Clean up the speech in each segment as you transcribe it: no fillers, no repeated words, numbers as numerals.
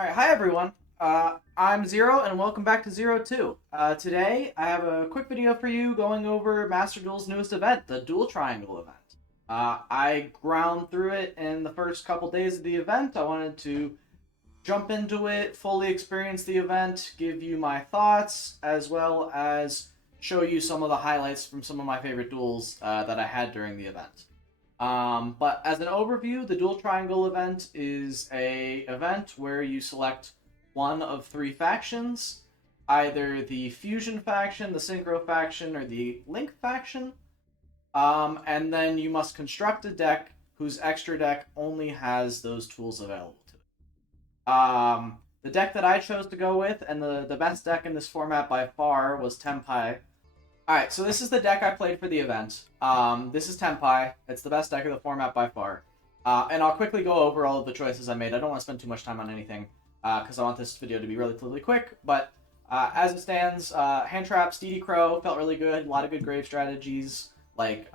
Alright, hi everyone. I'm Zero and welcome back to Zero 2. Today I have a quick video for you going over Master Duel's newest event, the Duel Triangle event. I ground through it in the first couple days of the event. I wanted to jump into it, fully experience the event, give you my thoughts, as well as show you some of the highlights from some of my favorite duels that I had during the event. But as an overview, the Duel Triangle event is a event where you select one of three factions, either the Fusion faction, the Synchro faction, or the Link faction. And then you must construct a deck whose extra deck only has those tools available to it. The deck that I chose to go with, and the best deck in this format by far, was Tenpai. Alright, so this is the deck I played for the event. This is Tenpai. It's the best deck of the format by far. And I'll quickly go over all of the choices I made. I don't want to spend too much time on anything, because I want this video to be relatively quick. But as it stands, Hand Trap, Steedy Crow felt really good. A lot of good grave strategies. Like,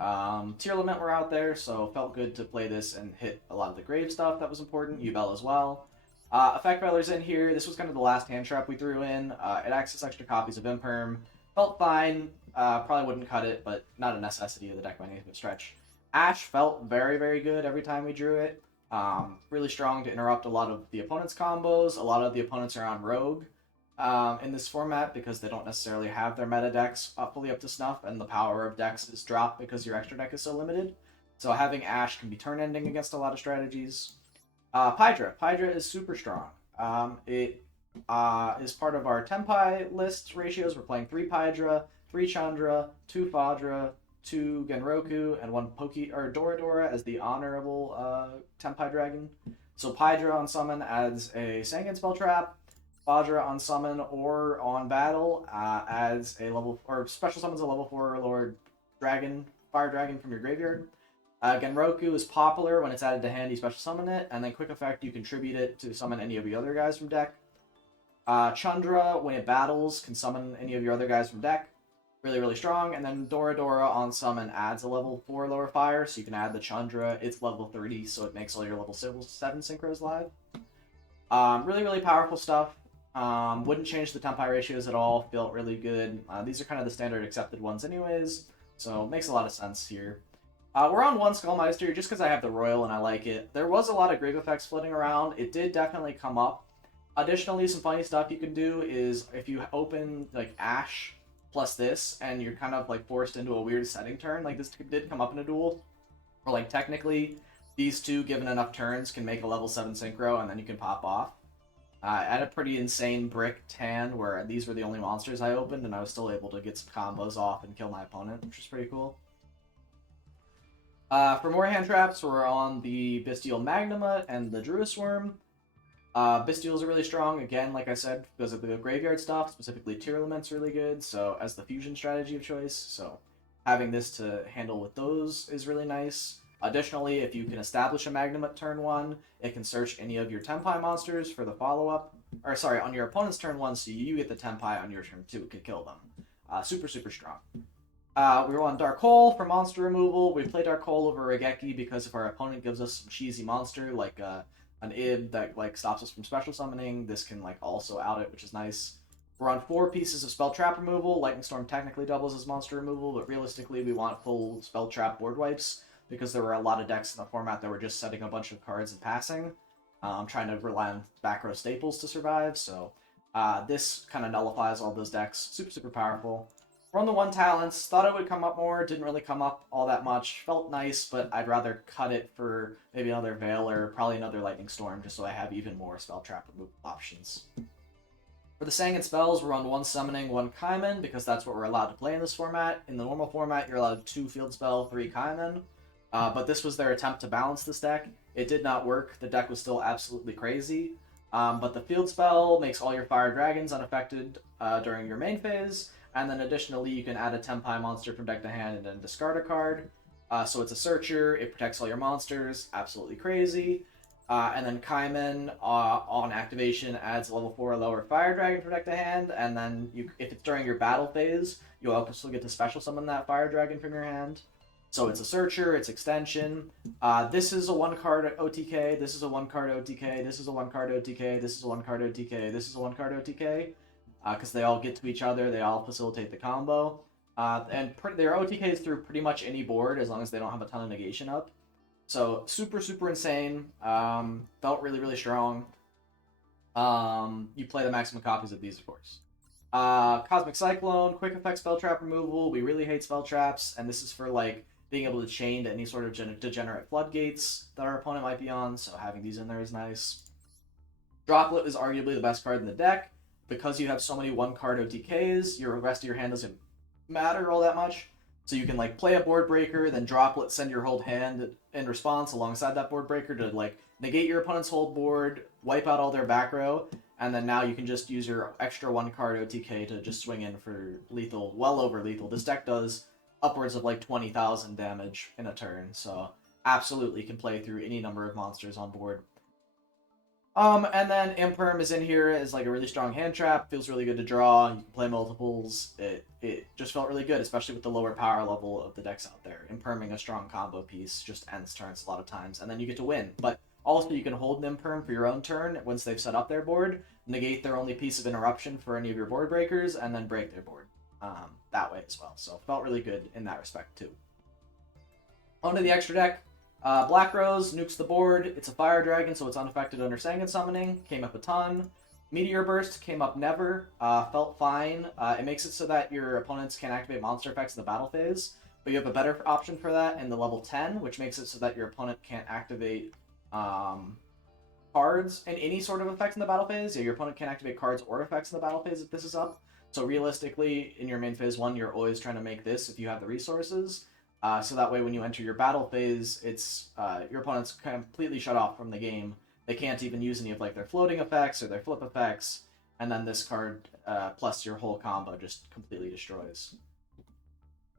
Tier Lament were out there, so felt good to play this and hit a lot of the grave stuff that was important. Yubel as well. Effect Veilers in here. This was kind of the last Hand Trap we threw in. It accessed extra copies of Imperm. Felt fine. Probably wouldn't cut it, but not a necessity of the deck by any stretch. Ash felt very, very good every time we drew it. Really strong to interrupt a lot of the opponent's combos. A lot of the opponents are on Rogue in this format because they don't necessarily have their meta decks fully up to snuff, and the power of decks is dropped because your extra deck is so limited. So having Ash can be turn-ending against a lot of strategies. Pydra. Pydra is super strong. It is part of our Tenpai list ratios. We're playing 3 Pydra, 3 Chandra, 2 Fadra, 2 Genroku, and 1 Dora as the honorable Tenpai Dragon. So Pydra on summon adds a Sangan spell trap. Fadra on summon or on battle adds a level, or special summons a level 4 Lord Dragon, Fire Dragon from your graveyard. Genroku is popular when it's added to hand, you special summon it, and then quick effect, you contribute it to summon any of the other guys from deck. Chandra, when it battles, can summon any of your other guys from deck. Really, really strong. And then Dora on summon adds a level 4 lower fire, so you can add the Chandra. It's level 30, so it makes all your level 7 synchros live. Really, really powerful stuff. Wouldn't change the Tenpai ratios at all. Felt really good. These are kind of the standard accepted ones anyways, so makes a lot of sense here. We're on 1 Skullmeister just because I have the Royal and I like it. There was a lot of grave effects floating around. It did definitely come up. Additionally, some funny stuff you can do is if you open like Ash plus this and you're kind of like forced into a weird setting turn, like this did come up in a duel, or like technically these two given enough turns can make a level 7 synchro and then you can pop off. I had a pretty insane brick tan where these were the only monsters I opened and I was still able to get some combos off and kill my opponent, which was pretty cool. For more hand traps, we're on the Bestial Magnuma and the Druis Worm. Bestials are really strong, again, like I said, because of the graveyard stuff, specifically Tier Element's really good, so as the fusion strategy of choice, so having this to handle with those is really nice. Additionally, if you can establish a Magnum at turn 1, it can search any of your Tenpai monsters for the follow-up, or sorry, on your opponent's turn 1, so you get the Tenpai on your turn 2, it can kill them. Super, super strong. We were on Dark Hole for monster removal. We play Dark Hole over Regeki because if our opponent gives us some cheesy monster, like an Ib that like stops us from special summoning, this can like also out it, which is nice. We're on 4 pieces of spell trap removal. Lightning Storm technically doubles as monster removal, but realistically we want full spell trap board wipes because there were a lot of decks in the format that were just setting a bunch of cards and passing. Trying to rely on back row staples to survive, so this kind of nullifies all those decks. Super, super powerful. We're on the 1 talents. Thought it would come up more. Didn't really come up all that much. Felt nice, but I'd rather cut it for maybe another Veil or probably another Lightning Storm, just so I have even more spell trap removal options. For the Sangan spells, we're on 1 summoning, 1 Kaimen, because that's what we're allowed to play in this format. In the normal format, you're allowed 2 field spell, 3 Kaimen. But this was their attempt to balance this deck. It did not work. The deck was still absolutely crazy. But the field spell makes all your fire dragons unaffected during your main phase. And then additionally, you can add a Tenpai monster from deck to hand and then discard a card. So it's a searcher, it protects all your monsters, absolutely crazy. And then Kaimen, on activation, adds a level 4 or lower fire dragon from deck to hand, and then if it's during your battle phase, you'll also get to special summon that fire dragon from your hand. So it's a searcher, it's extension. This is a one card OTK, this is a one card OTK, this is a one card OTK, this is a one card OTK, this is a one card OTK. Because they all get to each other, they all facilitate the combo. Their OTKs through pretty much any board as long as they don't have a ton of negation up. So super, super insane. Felt really, really strong. You play the maximum copies of these, of course. Cosmic Cyclone, quick effect spell trap removal. We really hate spell traps, and this is for like being able to chain to any sort of degenerate floodgates that our opponent might be on, so having these in there is nice. Droplet is arguably the best card in the deck. Because you have so many one-card OTKs, your rest of your hand doesn't matter all that much. So you can like play a board breaker, then Droplet, send your hold hand in response alongside that board breaker to like negate your opponent's hold board, wipe out all their back row, and then now you can just use your extra one-card OTK to just swing in for lethal, well over lethal. This deck does upwards of like 20,000 damage in a turn, so absolutely can play through any number of monsters on board. And then Imperm is in here as like a really strong hand trap. Feels really good to draw. You can play multiples. It just felt really good, especially with the lower power level of the decks out there. Imperming a strong combo piece just ends turns a lot of times, and then you get to win. But also you can hold an Imperm for your own turn once they've set up their board, negate their only piece of interruption for any of your board breakers, and then break their board that way as well. So felt really good in that respect too. Onto the extra deck. Black Rose nukes the board. It's a fire dragon, so it's unaffected under Sangan Summoning. Came up a ton. Meteor Burst came up never. Felt fine. It makes it so that your opponents can activate monster effects in the battle phase, but you have a better option for that in the level 10, which makes it so that your opponent can't activate cards and any sort of effects in the battle phase. Yeah, your opponent can't activate cards or effects in the battle phase if this is up. So realistically, in your main phase 1, you're always trying to make this if you have the resources. So that way when you enter your battle phase, it's your opponent's completely shut off from the game. They can't even use any of like their floating effects or their flip effects, and then this card plus your whole combo just completely destroys.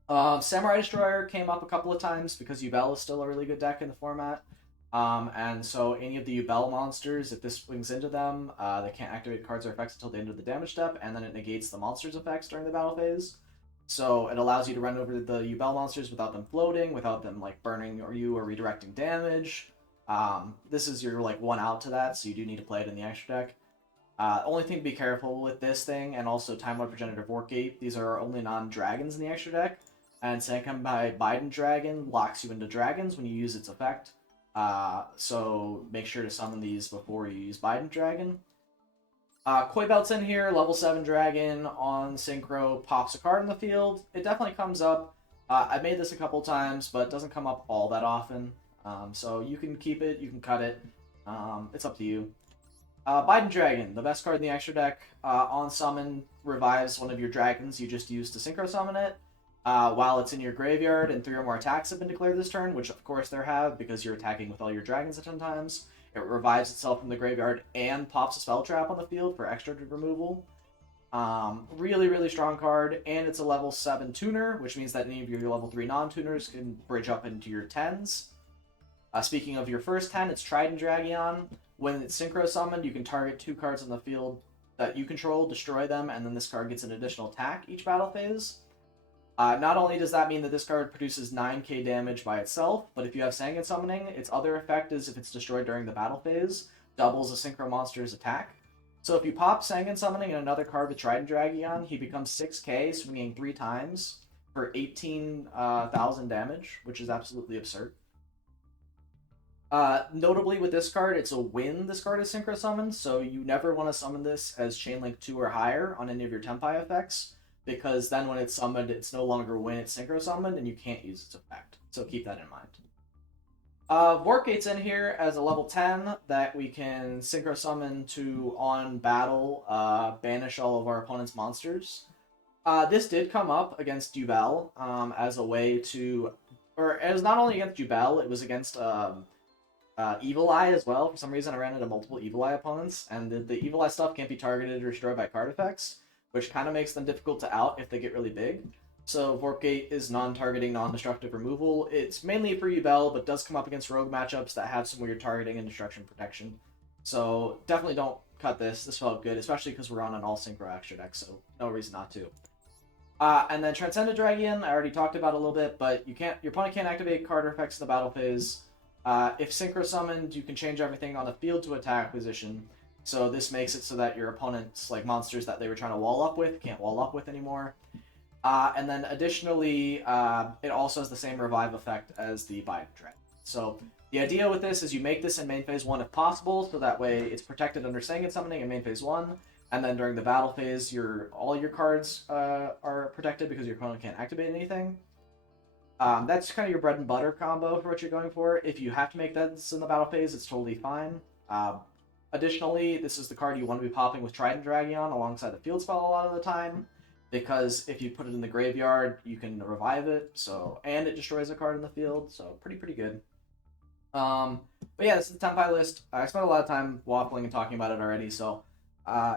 Samurai Destroyer came up a couple of times because Yubel is still a really good deck in the format. And so any of the Yubel monsters, if this swings into them, they can't activate cards or effects until the end of the damage step, and then it negates the monster's effects during the battle phase. So it allows you to run over the Yubel monsters without them floating, without them like burning or redirecting damage. This is your like one out to that, so you do need to play it in the extra deck. Only thing to be careful with this thing, and also Time Lord Progenitor Vorkgate, these are only non-dragons in the extra deck, and Sankan by Biden Dragon locks you into dragons when you use its effect. So make sure to summon these before you use Biden Dragon. Koi Belt's in here, level 7 dragon on synchro, pops a card in the field. It definitely comes up. I made this a couple times, but it doesn't come up all that often. So you can keep it, you can cut it. It's up to you. Biden Dragon, the best card in the extra deck. On summon, revives one of your dragons you just used to synchro summon it. While it's in your graveyard and 3 or more attacks have been declared this turn, which of course there have because you're attacking with all your dragons at 10 times. It revives itself from the graveyard and pops a spell trap on the field for extra removal. Really, really strong card, and it's a level 7 tuner, which means that any of your level 3 non-tuners can bridge up into your 10s. Speaking of your first 10, it's Trident Dragon. When it's synchro summoned, you can target 2 cards on the field that you control, destroy them, and then this card gets an additional attack each battle phase. Not only does that mean that this card produces 9k damage by itself, but if you have Sangan Summoning, its other effect is if it's destroyed during the battle phase, doubles a Synchro monster's attack. So if you pop Sangan Summoning and another card with Trident Dragon, he becomes 6k, swinging 3 times for 18,000 damage, which is absolutely absurd. Notably with this card, it's a win this card is Synchro Summoned, so you never want to summon this as Chainlink 2 or higher on any of your Tenpai effects, because then when it's summoned, it's no longer when it's synchro summoned, and you can't use its effect. So keep that in mind. Vorkgate's in here as a level 10 that we can synchro summon to, on battle, banish all of our opponent's monsters. This did come up against Duel as a way to... Or it was not only against Duel, it was against Evil Eye as well. For some reason, I ran into multiple Evil Eye opponents, and the Evil Eye stuff can't be targeted or destroyed by card effects, which kind of makes them difficult to out if they get really big. So Vorkgate is non-targeting, non-destructive removal. It's mainly for Yubel, but does come up against rogue matchups that have some weird targeting and destruction protection. So definitely don't cut this. This felt good, especially because we're on an all-synchro extra deck, so no reason not to. And then Transcendent Dragon, I already talked about a little bit, but your opponent can't activate card or effects in the battle phase. If Synchro Summoned, you can change everything on the field to attack position. So this makes it so that your opponent's like monsters that they were trying to wall up with can't wall up with anymore. And then additionally, it also has the same revive effect as the Bide Dragon. So the idea with this is you make this in main phase 1 if possible, so that way it's protected under Sangin Summoning in main phase 1, and then during the battle phase, all your cards are protected because your opponent can't activate anything. That's kind of your bread and butter combo for what you're going for. If you have to make that in the battle phase, it's totally fine. Additionally, this is the card you want to be popping with Trident Dragon alongside the field spell a lot of the time, because if you put it in the graveyard, you can revive it, and it destroys a card in the field, so pretty good. But yeah, this is the Tenpai list. I spent a lot of time waffling and talking about it already, so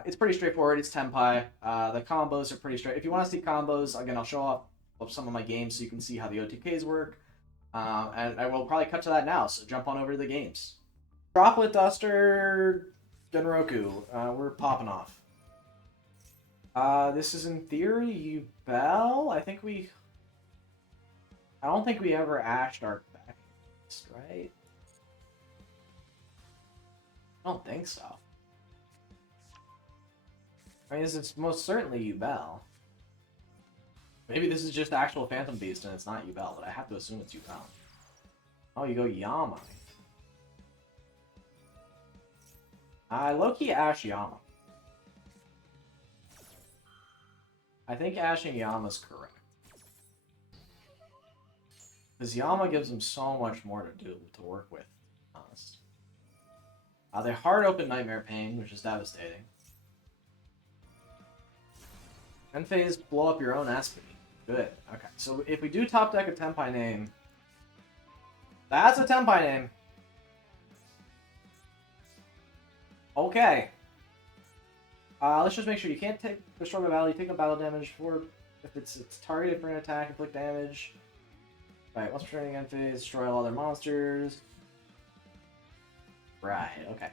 it's pretty straightforward. It's Tenpai. The combos are pretty straight. If you want to see combos, again, I'll show off some of my games so you can see how the OTKs work. And I will probably cut to that now, so jump on over to the games. Droplet Duster Genroku. We're popping off. This is in theory Yubel. I don't think we ever ashed our back list, right? I don't think so. I mean, it's most certainly Yubel. Maybe this is just actual Phantom Beast and it's not Yubel, but I have to assume it's Yubel. Oh, you go Yama. I low-key Ash Yama. I think ashing Yama's correct. Because Yama gives him so much more to work with, to be honest. They hard open Nightmare Pain, which is devastating. End phase, blow up your own Esprit. Good. Okay, so if we do top deck a Tenpai name, that's a Tenpai name. Okay. Let's just make sure you can't destroy my battle. You take no battle damage if it's targeted for an attack, inflict damage. Right, once returning end phase, destroy all other monsters. Right. Okay.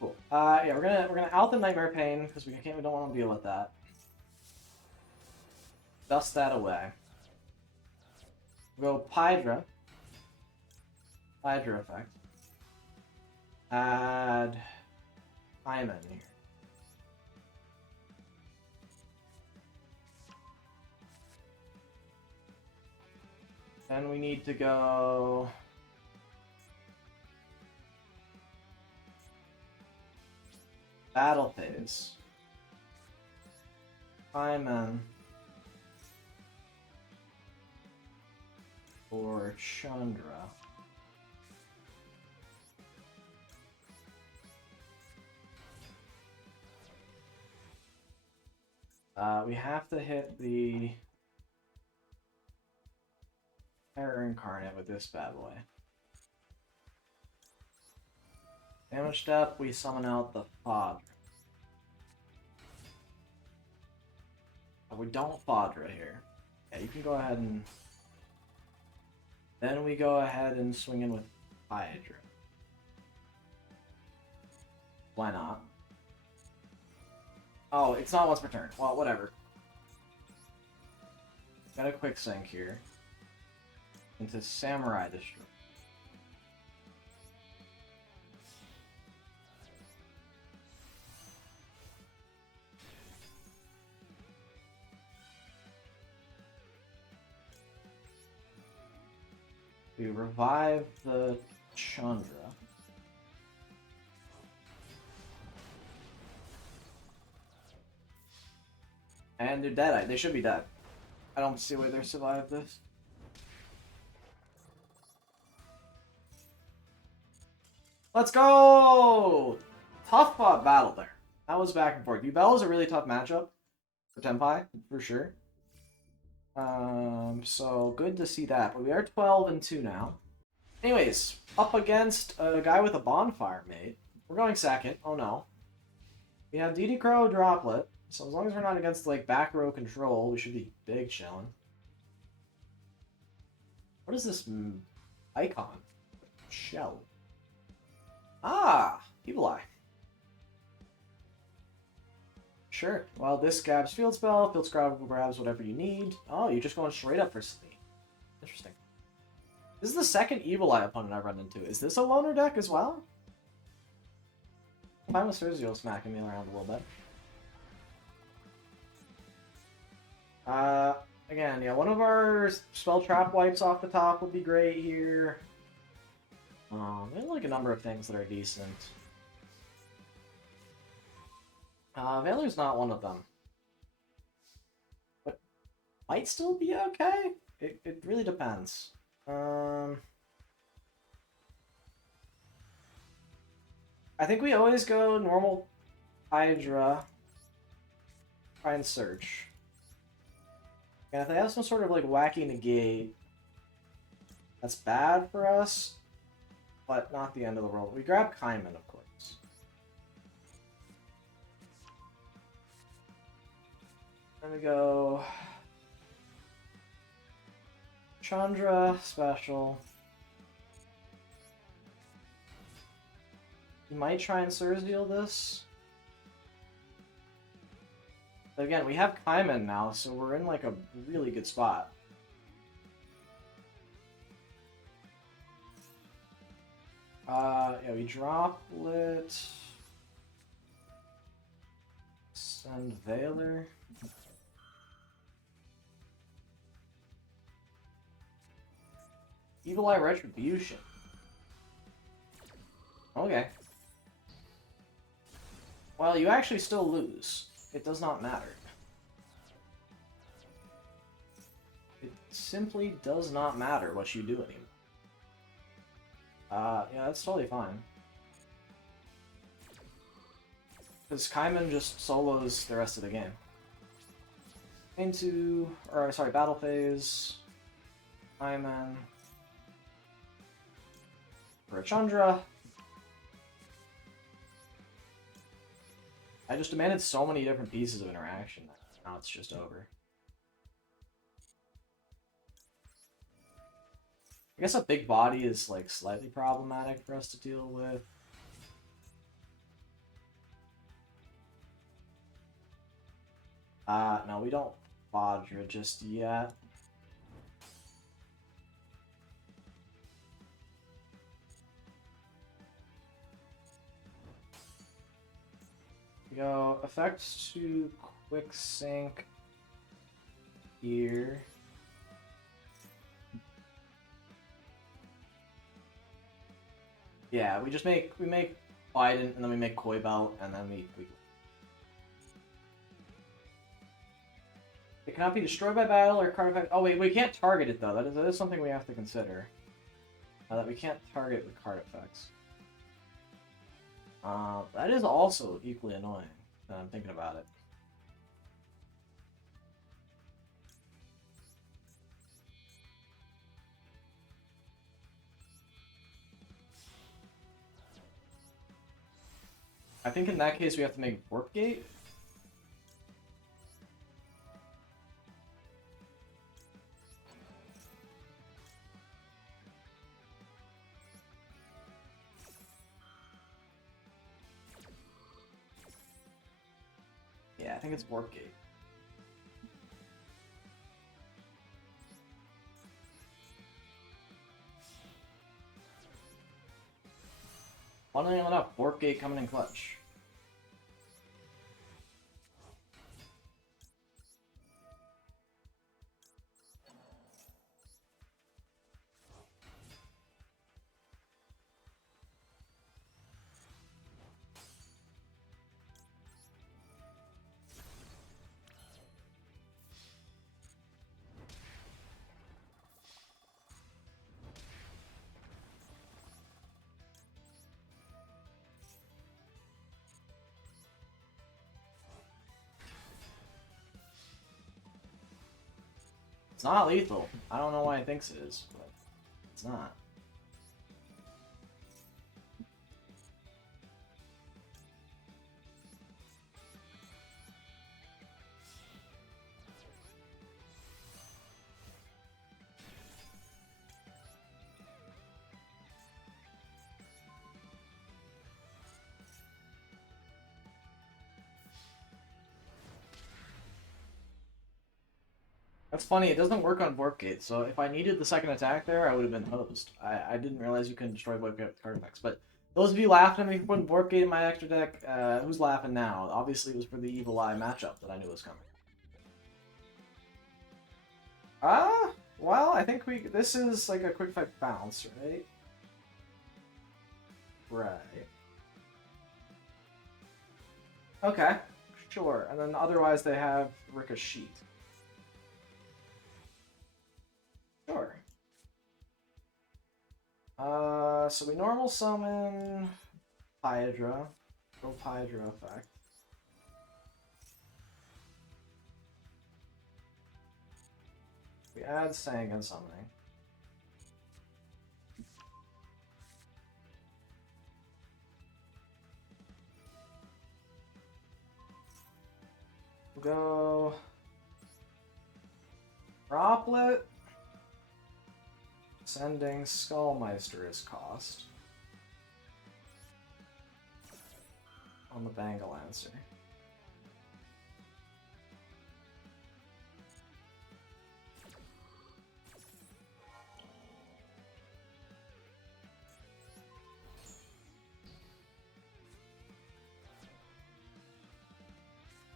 Cool. Yeah, we're gonna out the Nightmare Pain because we don't want to deal with that. Dust that away. We'll go Hydra. Hydra effect. Add Hyman here. Then we need to go battle phase. Hyman for Chandra. We have to hit the Terror Incarnate with this bad boy. Damage step, we summon out the Fodra. We don't Fodra here. Yeah, you can go ahead and... Then we go ahead and swing in with Hydra. Why not? Oh, it's not once per turn. Well, whatever. Got a quick sync here. Into Samurai Destroy. We revive the Chandra. And they're dead. They should be dead. I don't see why they survived this. Let's go! Tough battle there. That was back and forth. Yubel is a really tough matchup for Tenpai, for sure. So good to see that. But we are 12-2 now. Anyways, up against a guy with a bonfire mate. We're going second. Oh no. We have DD Crow Droplet. So as long as we're not against like back row control, we should be big chilling. What is this icon? Shell. Ah, Evil Eye. Sure. Well, this grabs field spell. Field spell grabs whatever you need. Oh, you're just going straight up for sleep. Interesting. This is the second Evil Eye opponent I've run into. Is this a loner deck as well? Fine with Cersei smacking me around a little bit. Again, yeah, one of our spell trap wipes off the top would be great here. There's like a number of things that are decent. Valor's not one of them. But might still be okay? It really depends. I think we always go normal Hydra. Try and search. And if they have some sort of like wacky negate, that's bad for us, but not the end of the world. We grab Kaiman, of course. Then we go Chandra special. You might try and Surzeal this. But again, we have Kaiman now, so we're in like a really good spot. Yeah, we Droplet. Send Valor. Evil Eye Retribution. Okay. Well, you actually still lose. It does not matter. It simply does not matter what you do anymore. Yeah, that's totally fine. Because Kaiman just solos the rest of the game. Battle phase. Kaiman. For a Chandra. I just demanded so many different pieces of interaction that now it's just over. I guess a big body is like slightly problematic for us to deal with. No, we don't Vajra just yet. We go effect to quick sync here. Yeah, we make Biden and then we make Koi Belt and then we it cannot be destroyed by battle or card effect. Oh wait, we can't target it though. That is something we have to consider. That we can't target with card effects. That is also equally annoying. That I'm thinking about it. I think in that case we have to make Warp Gate. Yeah, I think it's Warp Gate. Funnily enough, Warp Gate coming in clutch. It's not lethal. I don't know why he thinks it is, but it's not. That's funny, it doesn't work on Warp Gate, so if I needed the second attack there, I would have been hosed. I didn't realize you couldn't destroy Warp Gate with card effects, but those of you laughing at me for putting Warp Gate in my extra deck, who's laughing now? Obviously it was for the Evil Eye matchup that I knew was coming. Well, I think this is like a quick fight bounce, right? Right. Okay, sure. And then otherwise they have Ricochet. Sure. So we normal summon Hydra. Go Hydra effect. We add Sangan summoning. We'll go Droplet. Sending Skullmeister is cost. On the Bangle answer.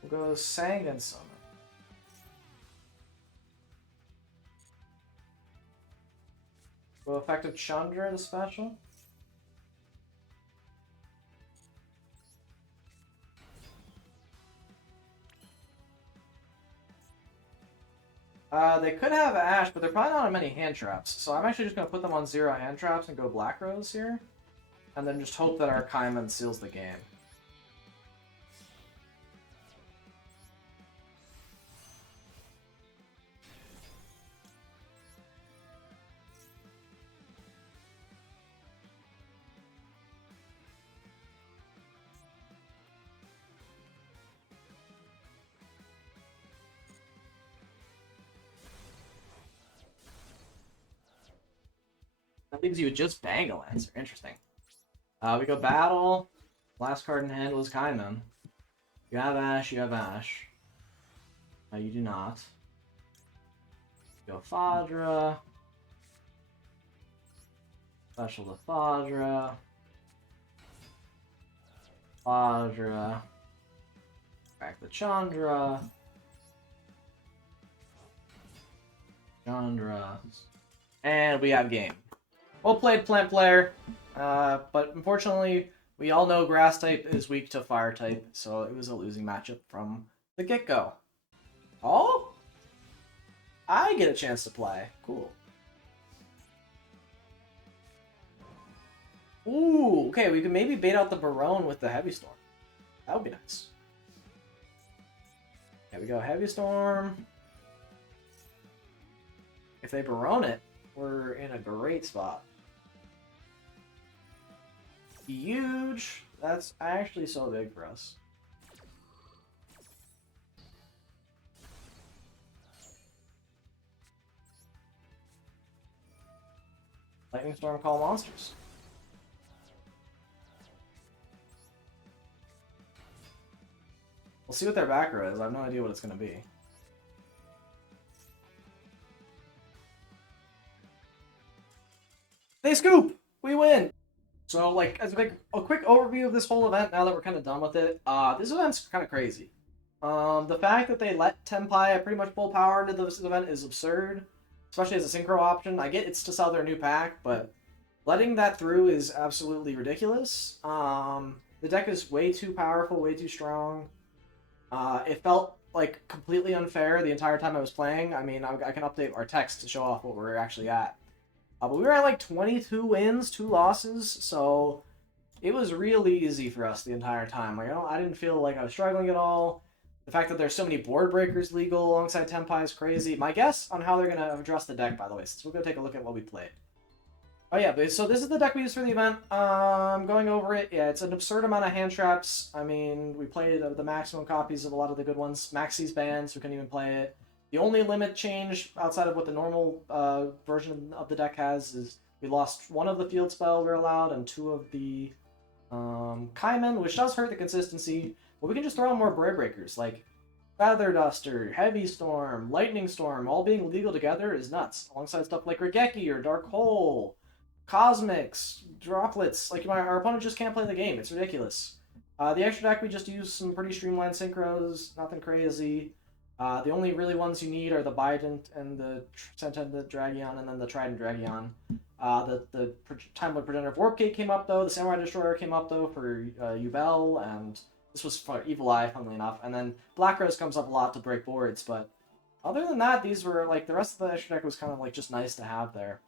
We'll go Sangan Summon. Will effective Chandra the special? They could have Ash, but they're probably not on many hand traps, so I'm actually just going to put them on 0 hand traps and go Black Rose here. And then just hope that our Kaiman seals the game. That leaves you with just Bangle answer. Interesting. We go Battle. Last card in hand was Kaiman. You have Ash, you have Ash. You do not. Go Fadra. Special to Fadra. Fadra. Back to Chandra. Chandra. And we have game. Well played, Plant Player. But unfortunately, we all know Grass type is weak to Fire type, so it was a losing matchup from the get-go. Oh? I get a chance to play. Cool. Ooh, okay, we could maybe bait out the Barone with the Heavy Storm. That would be nice. There we go, Heavy Storm. If they Barone it, we're in a great spot. Huge. That's actually so big for us. Lightning Storm call monsters. We'll see what their back row is. I have no idea what it's going to be. They scoop! We win! So, like, as a quick overview of this whole event, now that we're kind of done with it, this event's kind of crazy. The fact that they let Tenpai pretty much full power into this event is absurd, especially as a synchro option. I get it's to sell their new pack, but letting that through is absolutely ridiculous. The deck is way too powerful, way too strong. It felt like completely unfair the entire time I was playing. I mean, I can update our text to show off what we're actually at. But we were at like 22 wins, 2 losses, so it was really easy for us the entire time. Like, I didn't feel like I was struggling at all. The fact that there's so many board breakers legal alongside Tenpai is crazy. My guess on how they're going to address the deck, by the way, so we'll go take a look at what we played. Oh yeah, so this is the deck we used for the event. Going over it, yeah, it's an absurd amount of hand traps. I mean, we played the maximum copies of a lot of the good ones. Maxie's banned, so we couldn't even play it. The only limit change outside of what the normal version of the deck has is we lost 1 of the field spell we're allowed and 2 of the Kaiman, which does hurt the consistency, but we can just throw in more Board Breakers. Like, Feather Duster, Heavy Storm, Lightning Storm, all being legal together is nuts. Alongside stuff like Regeki or Dark Hole, Cosmics, Droplets. Like, our opponent just can't play the game. It's ridiculous. The extra deck, we just use some pretty streamlined synchros, nothing crazy. The only really ones you need are the Bident and the Sentient Dragion, and then the Trident Dragion. The Time Lord Progenitor of Warpgate came up, though. The Samurai Destroyer came up, though, for Yubel, and this was for Evil Eye, funnily enough. And then Black Rose comes up a lot to break boards, but other than that, these were, like, the rest of the extra deck was kind of, like, just nice to have there.